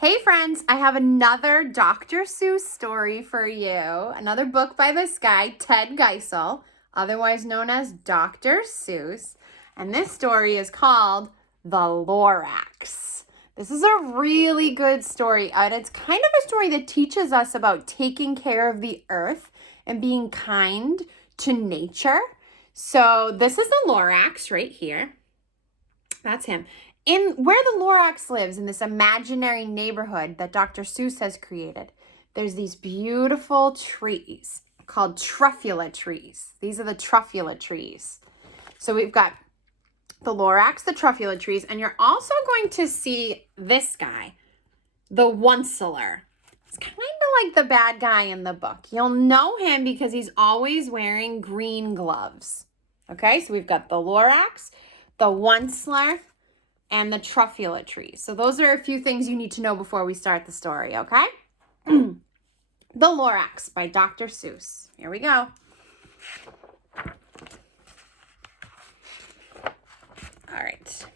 Hey friends, I have another Dr. Seuss story for you. Another book by this guy, Ted Geisel, otherwise known as Dr. Seuss. And this story is called The Lorax. This is a really good story, and it's kind of a story that teaches us about taking care of the earth and being kind to nature. So this is the Lorax right here. That's him. In where the Lorax lives, in this imaginary neighborhood that Dr. Seuss has created, there's these beautiful trees called truffula trees. These are the truffula trees. So we've got the Lorax, the truffula trees, and you're also going to see this guy, the Onceler. It's kind of like the bad guy in the book. You'll know him because he's always wearing green gloves. Okay, so we've got the Lorax, the Onceler, and the truffula tree. So those are a few things you need to know before we start the story, okay? The Lorax by Dr. Seuss. Here we go. All right.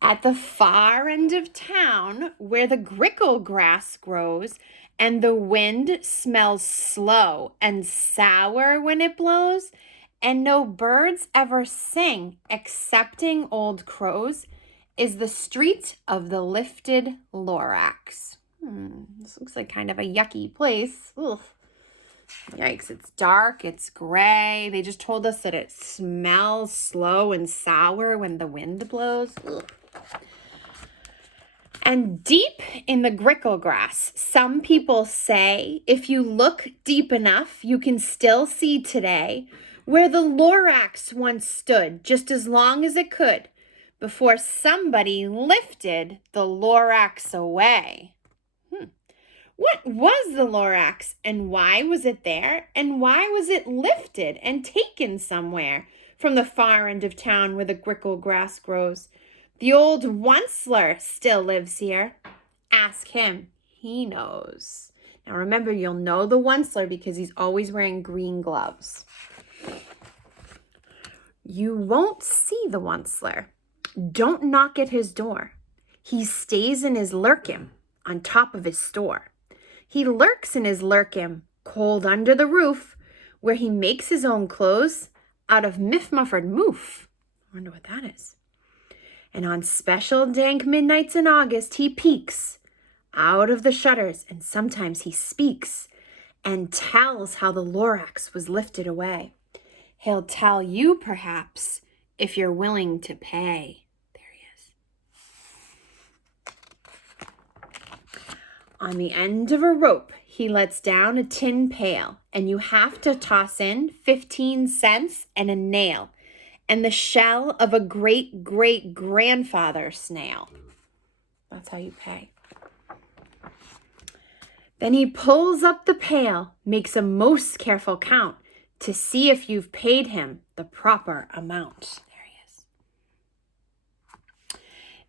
At the far end of town, where the grickle grass grows and the wind smells slow and sour when it blows, and no birds ever sing excepting old crows, is the street of the lifted Lorax. This looks like kind of a yucky place. Oof. Yikes, it's dark, it's gray. They just told us that it smells slow and sour when the wind blows. Ugh. And deep in the grickle grass, some people say, if you look deep enough, you can still see today where the Lorax once stood just as long as it could, before somebody lifted the Lorax away. What was the Lorax, and why was it there, and why was it lifted and taken somewhere from the far end of town where the grickle grass grows? The old Onceler still lives here. Ask him, he knows. Now remember, you'll know the Onceler because he's always wearing green gloves. You won't see the Onceler. Don't knock at his door. He stays in his lurkim on top of his store. He lurks in his lurkim, cold under the roof, where he makes his own clothes out of miff-muffered moof. I wonder what that is. And on special dank midnights in August, he peeks out of the shutters, and sometimes he speaks and tells how the Lorax was lifted away. He'll tell you, perhaps, if you're willing to pay. There he is. On the end of a rope, he lets down a tin pail, and you have to toss in 15 cents and a nail, and the shell of a great-great-grandfather snail. That's how you pay. Then he pulls up the pail, makes a most careful count to see if you've paid him the proper amount. There he is.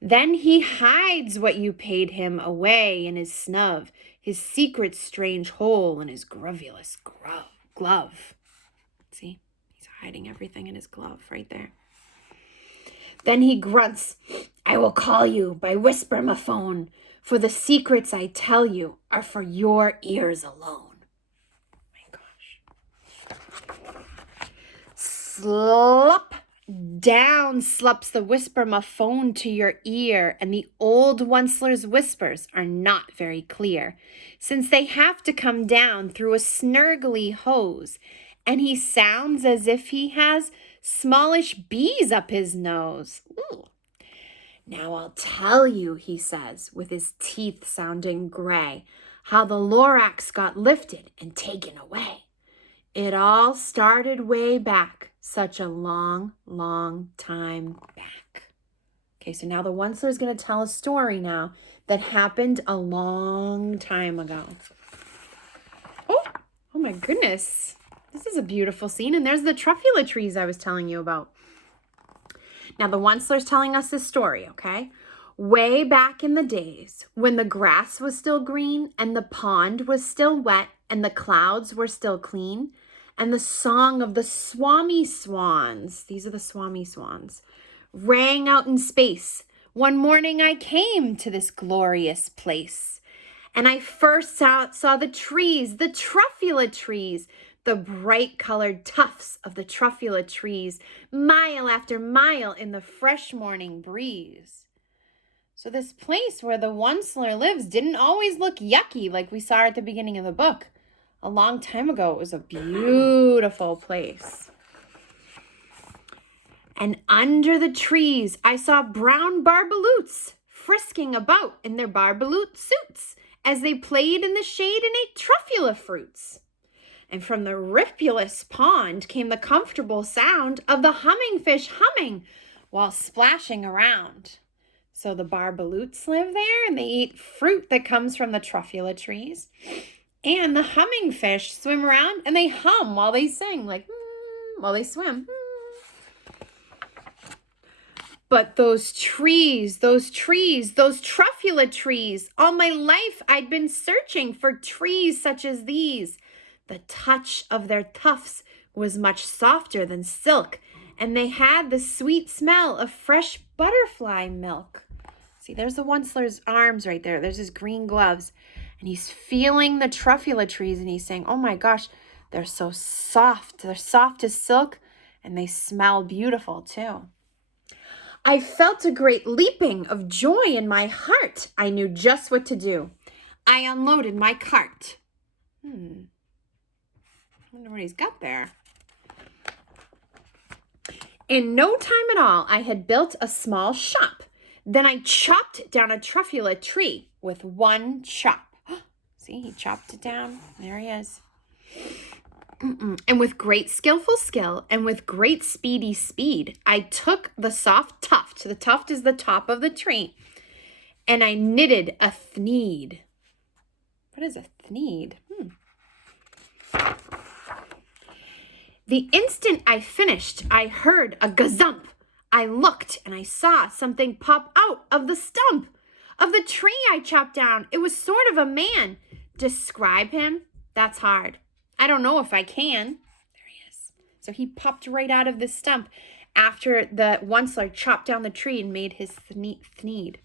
Then he hides what you paid him away in his snub, his secret strange hole in his gruvulous glove. See, he's hiding everything in his glove right there. Then he grunts, I will call you by whisper-ma-phone, for the secrets I tell you are for your ears alone. Slop down slops the whisper-ma-phone to your ear, and the old Onceler's whispers are not very clear, since they have to come down through a snurgly hose, and he sounds as if he has smallish bees up his nose. Ooh. Now I'll tell you, he says, with his teeth sounding gray, how the Lorax got lifted and taken away. It all started way back, such a long, long time back. Okay, so now the Onceler is going to tell a story now that happened a long time ago. Oh my goodness. This is a beautiful scene, and there's the truffula trees I was telling you about. Now the Onceler's telling us this story, okay? Way back in the days when the grass was still green and the pond was still wet and the clouds were still clean, and the song of the Swami swans, these are the Swami swans, rang out in space One morning I came to this glorious place, and I first saw the trees, the truffula trees, the bright-colored tufts of the truffula trees, mile after mile in the fresh morning breeze. So this place where the Onceler lives didn't always look yucky like we saw at the beginning of the book. A long time ago, it was a beautiful place. And under the trees, I saw brown barbaloots frisking about in their barbaloot suits as they played in the shade and ate truffula fruits. And from the ripulous pond came the comfortable sound of the humming fish humming while splashing around. So the barbaloots live there, and they eat fruit that comes from the truffula trees. And the humming fish swim around, and they hum while they sing, like, while they swim. But those trees, those truffula trees, all my life I'd been searching for trees such as these. The touch of their tufts was much softer than silk, and they had the sweet smell of fresh butterfly milk. See, there's the Onceler's arms right there. There's his green gloves, and he's feeling the truffula trees, and he's saying, oh my gosh, they're so soft. They're soft as silk, and they smell beautiful too. I felt a great leaping of joy in my heart. I knew just what to do. I unloaded my cart. I wonder what he's got there. In no time at all, I had built a small shop. Then I chopped down a truffula tree with one chop. See, he chopped it down. There he is. And with great skillful skill and with great speedy speed, I took the soft tuft. The tuft is the top of the tree. And I knitted a thneed. What is a thneed? The instant I finished, I heard a gazump. I looked and I saw something pop out of the stump of the tree I chopped down. It was sort of a man. Describe him? That's hard. I don't know if I can. There he is. So he popped right out of the stump after the Onceler chopped down the tree and made his thneed.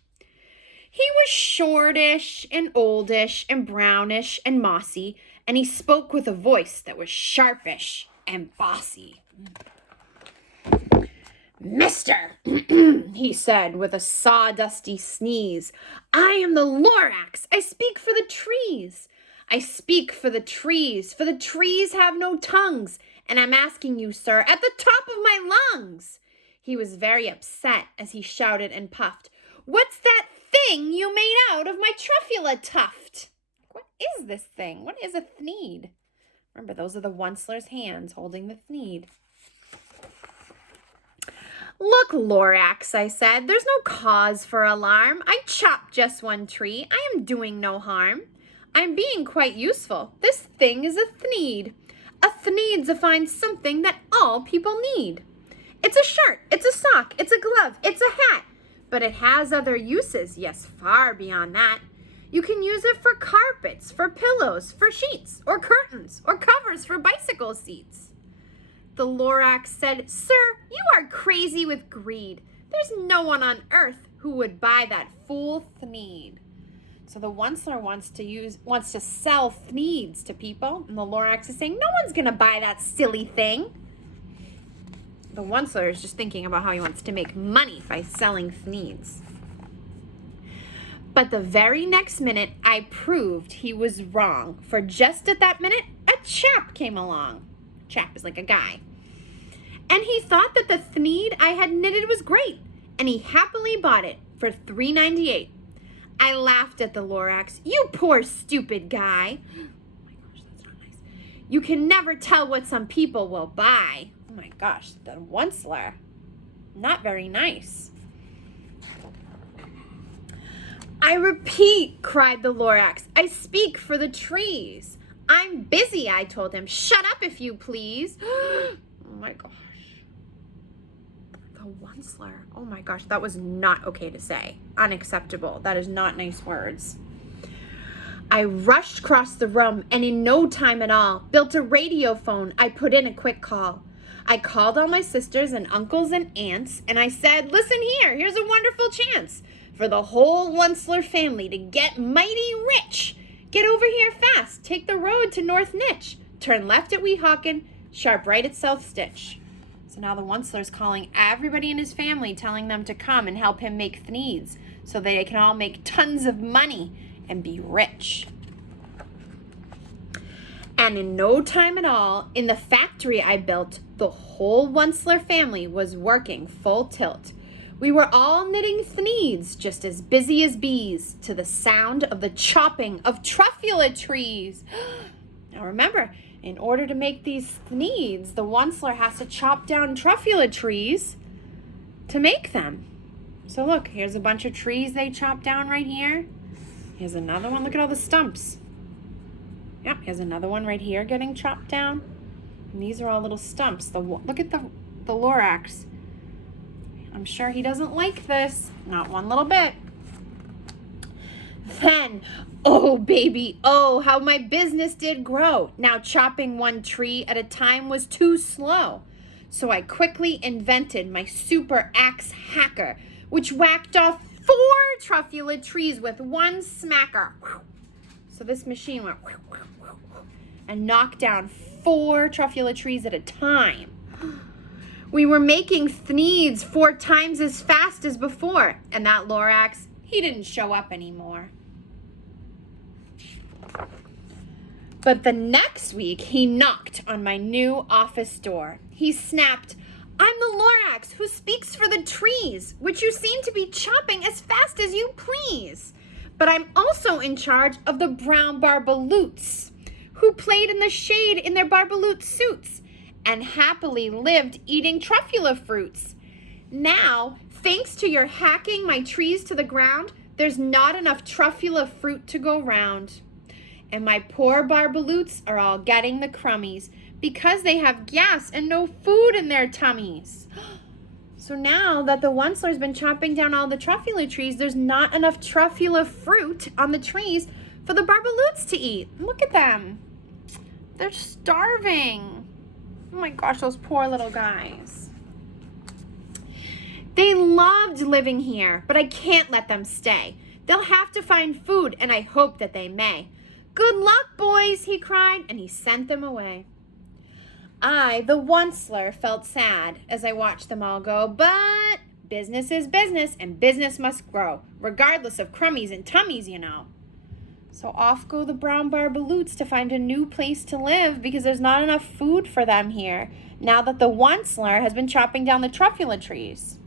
He was shortish and oldish and brownish and mossy, and he spoke with a voice that was sharpish and bossy. Mister, he said with a sawdusty sneeze, I am the Lorax. I speak for the trees. I speak for the trees have no tongues, and I'm asking you, sir, at the top of my lungs. He was very upset as he shouted and puffed. What's that thing you made out of my truffula tuft? What is this thing? What is a thneed? Remember, those are the Onceler's hands holding the thneed. Look, Lorax, I said, there's no cause for alarm. I chopped just one tree. I am doing no harm. I'm being quite useful. This thing is a thneed. A thneed's a fine something that all people need. It's a shirt, it's a sock, it's a glove, it's a hat. But it has other uses, yes, far beyond that. You can use it for carpets, for pillows, for sheets, or curtains, or covers for bicycle seats. The Lorax said, Sir, you are crazy with greed. There's no one on earth who would buy that fool thneed. So the Onceler wants to sell thneeds to people, and the Lorax is saying, no one's going to buy that silly thing. The Onceler is just thinking about how he wants to make money by selling thneeds. But the very next minute, I proved he was wrong, for just at that minute, a chap came along. Chap is like a guy. And he thought that the thneed I had knitted was great, and he happily bought it for $3.98. I laughed at the Lorax. You poor stupid guy. Oh my gosh, that's not nice. You can never tell what some people will buy. Oh my gosh, the Onceler. Not very nice. I repeat, cried the Lorax, I speak for the trees. I'm busy, I told him. Shut up if you please. Oh my gosh. The Onceler. Oh my gosh, that was not okay to say. Unacceptable. That is not nice words. I rushed across the room and in no time at all built a radio phone. I put in a quick call. I called all my sisters and uncles and aunts, and I said, listen here, here's a wonderful chance for the whole Onceler family to get mighty rich. Get over here fast. Take the road to North Nitch. Turn left at Weehawken, sharp right at South Stitch. So now the Onceler's calling everybody in his family, telling them to come and help him make thneeds so they can all make tons of money and be rich. And in no time at all, in the factory I built, the whole Onceler family was working full tilt. We were all knitting thneeds, just as busy as bees, to the sound of the chopping of truffula trees. Now remember, in order to make these thneeds, the Onceler has to chop down truffula trees to make them. So look, here's a bunch of trees they chopped down right here. Here's another one. Look at all the stumps. Yep, here's another one right here getting chopped down. And these are all little stumps. Look at the Lorax. I'm sure he doesn't like this. Not one little bit. Then, oh baby, oh, how my business did grow. Now chopping one tree at a time was too slow. So I quickly invented my super axe hacker, which whacked off 4 truffula trees with one smacker. So this machine went and knocked down 4 truffula trees at a time. We were making thneeds 4 times as fast as before, and that Lorax, he didn't show up anymore. But the next week, he knocked on my new office door. He snapped, I'm the Lorax who speaks for the trees, which you seem to be chopping as fast as you please. But I'm also in charge of the brown barbaloots, who played in the shade in their barbaloot suits and happily lived eating truffula fruits. Now, thanks to your hacking my trees to the ground, there's not enough truffula fruit to go round. And my poor barbaloots are all getting the crummies because they have gas and no food in their tummies. So now that the Onceler's been chopping down all the truffula trees, there's not enough truffula fruit on the trees for the barbaloots to eat. Look at them. They're starving. Oh my gosh, those poor little guys. They loved living here, but I can't let them stay. They'll have to find food, and I hope that they may. Good luck, boys, he cried, and he sent them away. I, the Onceler, felt sad as I watched them all go, but business is business, and business must grow, regardless of crummies and tummies, you know. So off go the brown barbaloots to find a new place to live because there's not enough food for them here, now that the Onceler has been chopping down the truffula trees.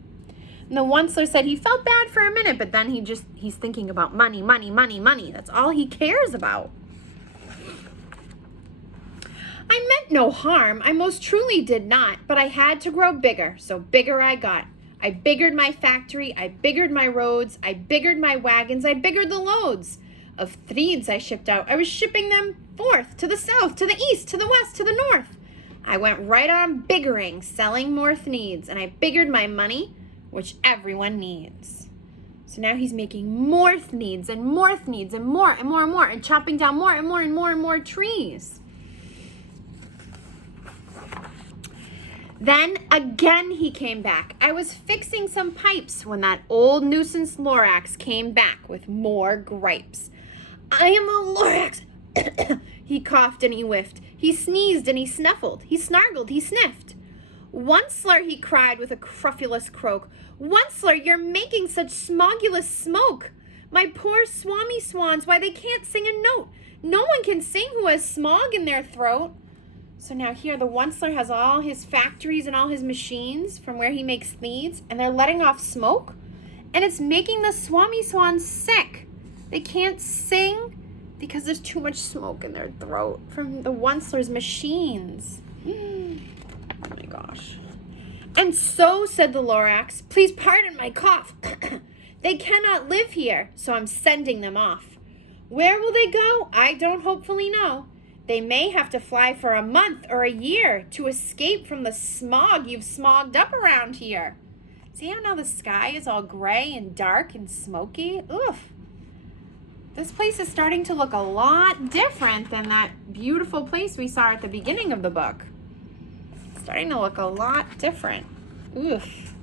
And the Onceler said he felt bad for a minute, but then he's thinking about money, money, money, money. That's all he cares about. I meant no harm, I most truly did not, but I had to grow bigger, so bigger I got. I biggered my factory, I biggered my roads, I biggered my wagons, I biggered the loads of thneeds I shipped out. I was shipping them forth, to the south, to the east, to the west, to the north. I went right on biggering, selling more thneeds, and I biggered my money, which everyone needs. So now he's making more thneeds and more thneeds and more and more and more and chopping down more and more and more and more trees. Then again he came back. I was fixing some pipes when that old nuisance Lorax came back with more gripes. I am a Lorax. He coughed and he whiffed. He sneezed and he snuffled. He snargled, he sniffed. Onceler, he cried with a cruffulous croak. Onceler, you're making such smogulous smoke. My poor swami swans, why they can't sing a note. No one can sing who has smog in their throat. So now here the Onceler has all his factories and all his machines from where he makes thneeds, and they're letting off smoke, and it's making the swami swans sick. They can't sing because there's too much smoke in their throat from the Onceler's machines. Oh my gosh. And so, said the Lorax, please pardon my cough. They cannot live here, so I'm sending them off. Where will they go? I don't hopefully know. They may have to fly for a month or a year to escape from the smog you've smogged up around here. See how now the sky is all gray and dark and smoky? Oof. This place is starting to look a lot different than that beautiful place we saw at the beginning of the book. It's starting to look a lot different. Oof.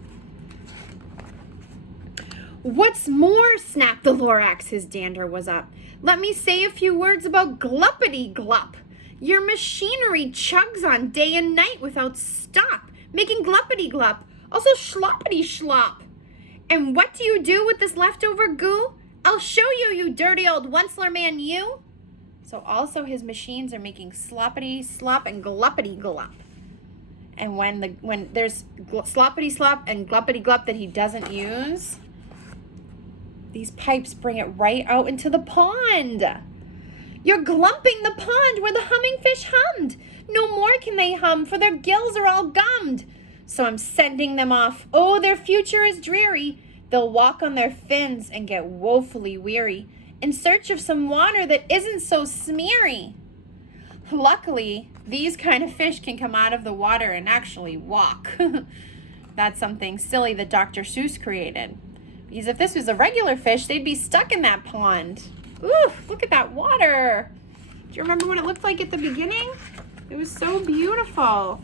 What's more, snapped the Lorax, his dander was up. Let me say a few words about gluppity-glup. Your machinery chugs on day and night without stop, making gluppity-glup, also schloppity-schlop. And what do you do with this leftover goo? I'll show you, you dirty old Onceler man, you. So also his machines are making sloppity-slop and gluppity-glup. And when there's sloppity-slop and gluppity-glup that he doesn't use, these pipes bring it right out into the pond. You're glumping the pond where the humming fish hummed. No more can they hum, for their gills are all gummed. So I'm sending them off. Oh, their future is dreary. They'll walk on their fins and get woefully weary in search of some water that isn't so smeary. Luckily, these kind of fish can come out of the water and actually walk. That's something silly that Dr. Seuss created. Because if this was a regular fish, they'd be stuck in that pond. Ooh, look at that water. Do you remember what it looked like at the beginning? It was so beautiful.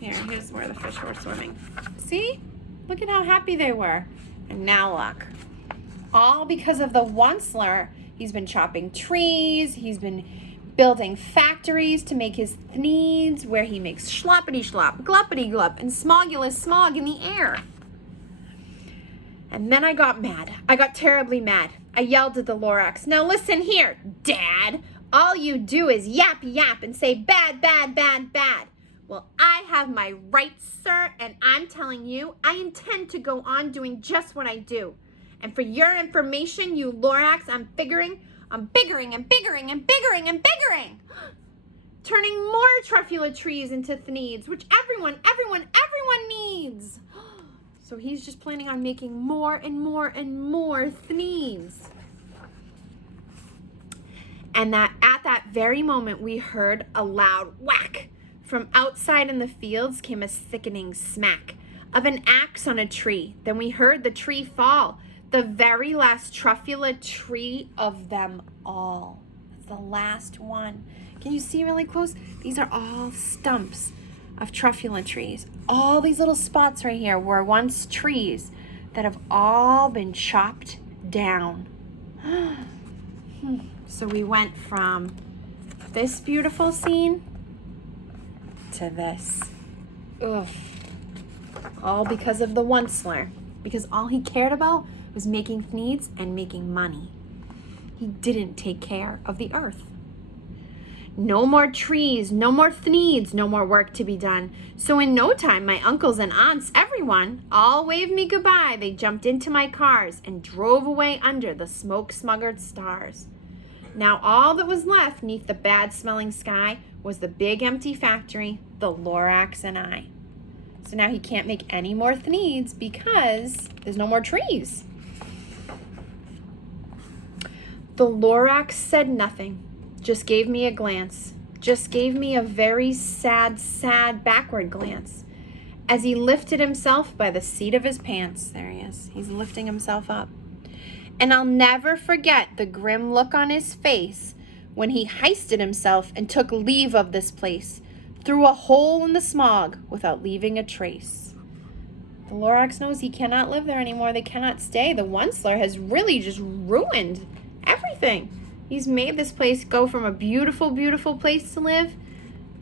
Here's where the fish were swimming. See? Look at how happy they were. And now look. All because of the Onceler. He's been chopping trees. He's been building factories to make his needs, where he makes schloppity-schlop, gluppity-glup, and smogulous smog in the air. And then I got mad. I got terribly mad. I yelled at the Lorax. Now listen here, Dad. All you do is yap and say bad, bad, bad, bad. Well, I have my rights, sir, and I'm telling you, I intend to go on doing just what I do. And for your information, you Lorax, I'm biggering and biggering and biggering and biggering. Turning more truffula trees into thneeds, which everyone needs. So he's just planning on making more and more and more thneeds. And that at that very moment, we heard a loud whack. From outside in the fields came a sickening smack of an axe on a tree. Then we heard the tree fall, the very last truffula tree of them all. That's the last one. Can you see really close? These are all stumps of truffula trees. All these little spots right here were once trees that have all been chopped down. So we went from this beautiful scene to this. Ugh. All because of the Onceler. Because all he cared about was making thneeds and making money. He didn't take care of the earth. No more trees, no more thneeds, no more work to be done. So in no time, my uncles and aunts, everyone, all waved me goodbye. They jumped into my cars and drove away under the smoke-smuggered stars. Now all that was left neath the bad-smelling sky was the big empty factory, the Lorax and I. So now he can't make any more thneeds because there's no more trees. The Lorax said nothing, just gave me a glance, just gave me a very sad backward glance as he lifted himself by the seat of his pants. There he is. He's lifting himself up. And I'll never forget the grim look on his face when he heisted himself and took leave of this place through a hole in the smog without leaving a trace. The Lorax knows he cannot live there anymore. They cannot stay. The Onceler has really just ruined everything. He's made this place go from a beautiful, beautiful place to live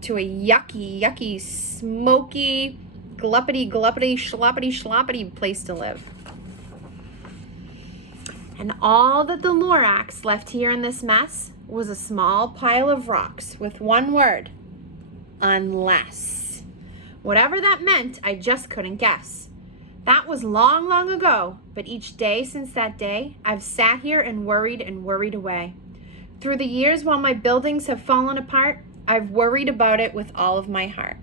to a yucky, smoky, gluppity, schloppity place to live. And all that the Lorax left here in this mess was a small pile of rocks with one word: unless. Whatever that meant, I just couldn't guess. That was long, long ago, but each day since that day, I've sat here and worried away. Through the years while my buildings have fallen apart, I've worried about it with all of my heart.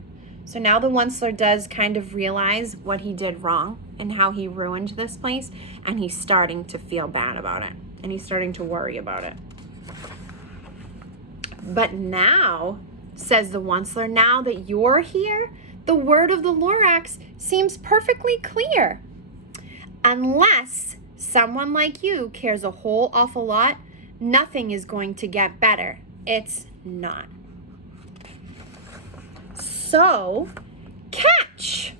So now the Onceler does kind of realize what he did wrong and how he ruined this place, and he's starting to feel bad about it, and he's starting to worry about it. But now, says the Onceler, now that you're here, the word of the Lorax seems perfectly clear. Unless someone like you cares a whole awful lot, nothing is going to get better. It's not. So, catch!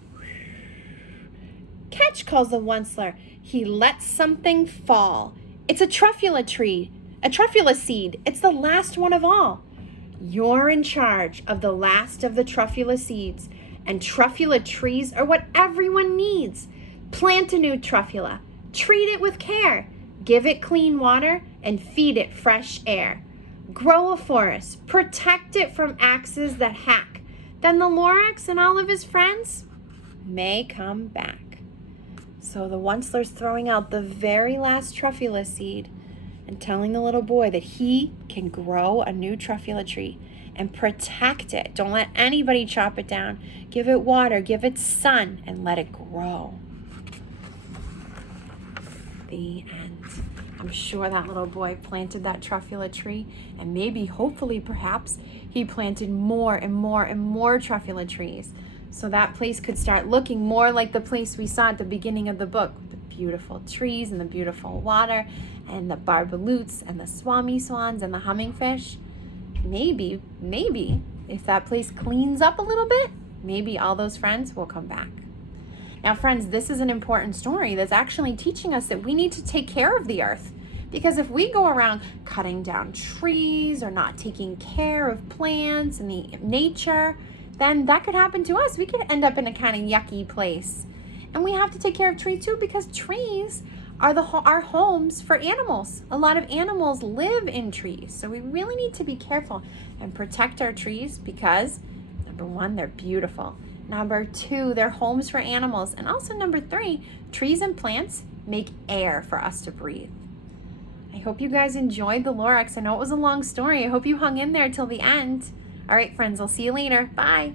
Catch, calls the Onceler. He lets something fall. It's a truffula tree, a truffula seed. It's the last one of all. You're in charge of the last of the truffula seeds, and truffula trees are what everyone needs. Plant a new truffula, treat it with care, give it clean water, and feed it fresh air. Grow a forest, protect it from axes that hack. Then the Lorax and all of his friends may come back. So the Onceler's throwing out the very last truffula seed and telling the little boy that he can grow a new truffula tree and protect it. Don't let anybody chop it down. Give it water, give it sun, and let it grow. The end. I'm sure that little boy planted that truffula tree, and maybe, hopefully, perhaps, he planted more and more and more truffula trees. So that place could start looking more like the place we saw at the beginning of the book. The beautiful trees and the beautiful water and the barbaloots and the swami swans and the hummingfish. Maybe, if that place cleans up a little bit, maybe all those friends will come back. Now, friends, this is an important story that's actually teaching us that we need to take care of the earth. Because if we go around cutting down trees or not taking care of plants and the nature, then that could happen to us. We could end up in a kind of yucky place. And we have to take care of trees too, because trees are our homes for animals. A lot of animals live in trees. So we really need to be careful and protect our trees because, number one, they're beautiful. Number two, they're homes for animals. And also number three, trees and plants make air for us to breathe. I hope you guys enjoyed the Lorax. I know it was a long story. I hope you hung in there till the end. All right, friends, I'll see you later. Bye.